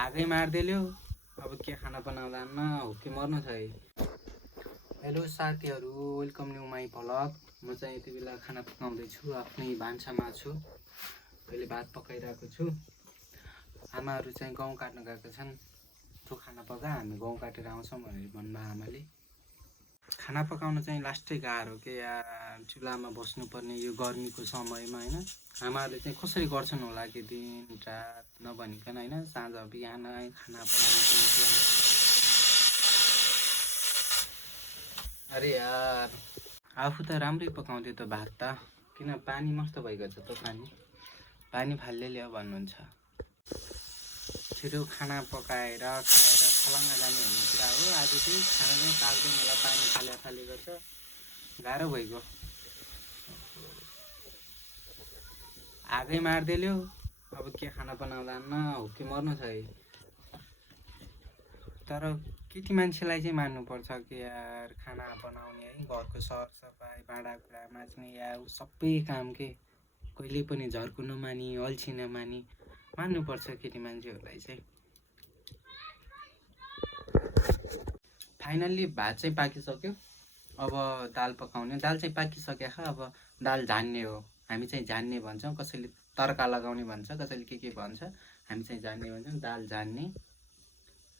आगै मारिदियो। अब के खाना बनाउँदा न हो कि मर्नु छ है। हेलो साथीहरू, वेलकम न्यू माई भ्लग। म चाहिँ यति बेला खाना पकाउँदैछु, आफ्नै भान्सामा छु। अहिले भात पकाइरहेको छु। आमाहरू चाहिँ गहुँ काट्न गएका छन्। तँ खाना पका, हामी गहुँ काटेर आउँछौँ भनेर भन्नुभयो आमाले। खाना पकाउन चाहिँ लास्टै गाह्रो के यार, चुल्हामा बस्नुपर्ने यो गर्मीको समयमा होइन। आमाहरूले चाहिँ कसरी गर्छन् होला कि दिन रात नभनिकन होइन, साँझ बिहान खाना बनाउनु। अरे यार, आफू त राम्रै पकाउँथ्यो त भात त, किन पानी मस्त भइगयो छ त। पानी फाल्दै ल्याऊ भन्नुहुन्छ। छिटो खाना पकाएर खाएर खलङ्गा जाने भन्ने कुरा हो। आज चाहिँ खाना चाहिँ पाक्दैन होला, पानी फाले गर्छ, गाह्रो भइगयो। आगै मारिदियो। अब के खाना बनाउँदा न हो कि मर्नु छ है। तर केटी मान्छेलाई चाहिँ मान्नुपर्छ कि यार, खाना बनाउने है, घरको सरसफाइ, भाँडाकुँडा माझ्ने या सबै काम के कहिले पनि झर्को नमानी, अल्छी नमानी मान्नुपर्छ केटी मान्छेहरूलाई चाहिँ। फाइनल्ली भात चाहिँ पाकिसक्यो। अब दाल पकाउने। दाल चाहिँ पाकिसक्यो। अब दाल झान्ने हो। हामी चाहिँ झान्ने भन्छौँ, कसैले तड्का लगाउने भन्छ, कसैले के भन्छ। हामी चाहिँ झान्ने भन्छौँ। दाल झान्ने,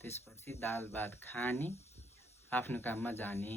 त्यसपछि दाल भात खाने, आफ्नो काममा जाने।